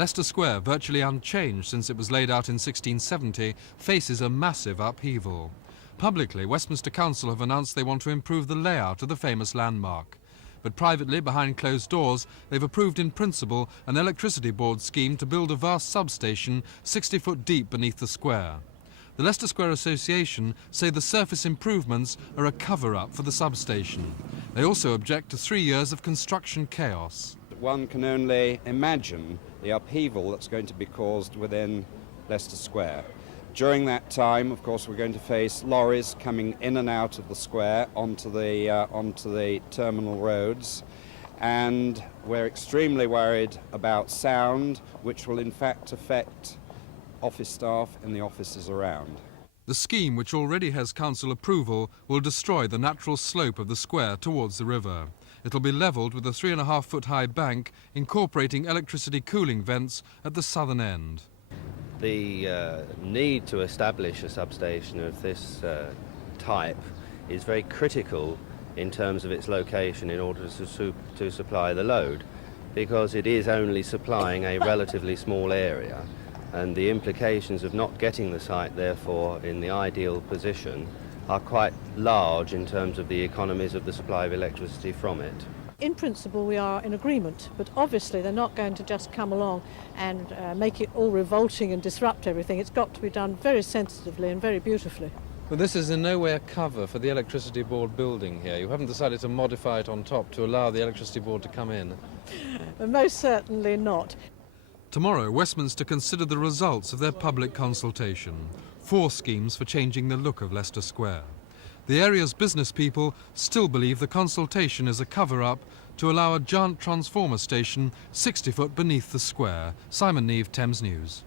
Leicester Square, virtually unchanged since it was laid out in 1670, faces a massive upheaval. Publicly, Westminster Council have announced they want to improve the layout of the famous landmark. But privately, behind closed doors, they've approved in principle an electricity board scheme to build a vast substation 60 foot deep beneath the square. The Leicester Square Association say the surface improvements are a cover-up for the substation. They also object to 3 years of construction chaos. One can only imagine the upheaval that's going to be caused within Leicester Square. During that time, of course, we're going to face lorries coming in and out of the square onto the terminal roads, and we're extremely worried about sound, which will in fact affect office staff in the offices around. The scheme, which already has council approval, will destroy the natural slope of the square towards the river. It'll be levelled with a 3.5 foot high bank incorporating electricity cooling vents at the southern end. The need to establish a substation of this type is very critical in terms of its location in order to supply the load, because it is only supplying a relatively small area, and the implications of not getting the site, therefore, in the ideal position are quite large in terms of the economies of the supply of electricity from it. In principle, we are in agreement, but obviously they're not going to just come along and make it all revolting and disrupt everything. It's got to be done very sensitively and very beautifully. But this is in no way a cover for the electricity board building here. You haven't decided to modify it on top to allow the electricity board to come in. Most certainly not. Tomorrow, Westminster consider the results of their public consultation. 4 schemes for changing the look of Leicester Square. The area's business people still believe the consultation is a cover-up to allow a giant transformer station 60 foot beneath the square. Simon Neve, Thames News.